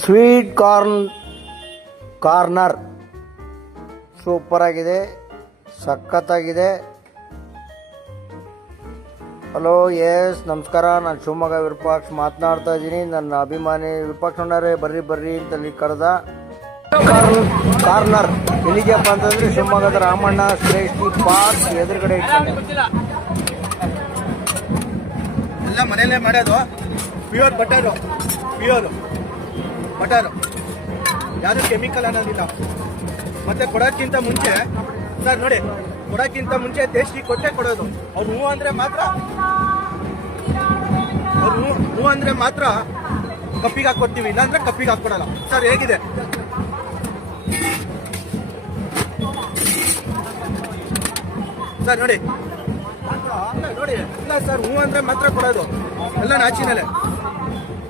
Sweet corner super ಆಗಿದೆ, ಸಖತ್ತಾಗಿದೆ. Hello, S ನಮಸ್ಕಾರ. ನಾನು ಶಿವಮೊಗ್ಗ ವಿರೂಪಾಕ್ಷ ಮಾತನಾಡ್ತಾ ಇದ್ದೀನಿ. ನನ್ನ ಅಭಿಮಾನಿ ವಿರೂಪಾಕ್ಷ ಅಣ್ಣರೇ ಬರ್ರಿ ಅಂತಲ್ಲಿ ಕರೆದ ಕಾರ್ನರ್ ಎಲ್ಲಿಗೆಪ್ಪ ಅಂತಂದ್ರೆ ಶಿವಮೊಗ್ಗದ ರಾಮಣ್ಣ ಶ್ರೇಷ್ಠಿ ಪಾರ್ಕ್ ಎದುರುಗಡೆ ಎಲ್ಲ ಮನೆಯಲ್ಲೇ ಮಾಡೋದು. ಪ್ಯೂರ್ ಬಟರು ಯಾವುದು ಕೆಮಿಕಲ್ ಅನ್ನೋದಿಲ್ಲ. ಮತ್ತೆ ಕೊಡೋಕ್ಕಿಂತ ಮುಂಚೆ ಸರ್ ನೋಡಿ, ಕೊಡೋಕ್ಕಿಂತ ಮುಂಚೆ ಟೇಸ್ಟಿ ಕೊಟ್ಟೆ ಕೊಡೋದು. ಅವ್ರು ಹೂ ಅಂದ್ರೆ ಮಾತ್ರ ಕಪ್ಪಿಗೆ ಹಾಕೊಡ್ತೀವಿ, ಇಲ್ಲಾಂದ್ರೆ ಕಪ್ಪಿಗೆ ಹಾಕೊಡಲ್ಲ. ಸರ್ ಹೇಗಿದೆ ಸರ್ ನೋಡಿ ಇಲ್ಲ ಸರ್, ಹೂ ಅಂದ್ರೆ ಮಾತ್ರ ಕೊಡೋದು, ಎಲ್ಲ ನಾಚಿನಲ್ಲೇ.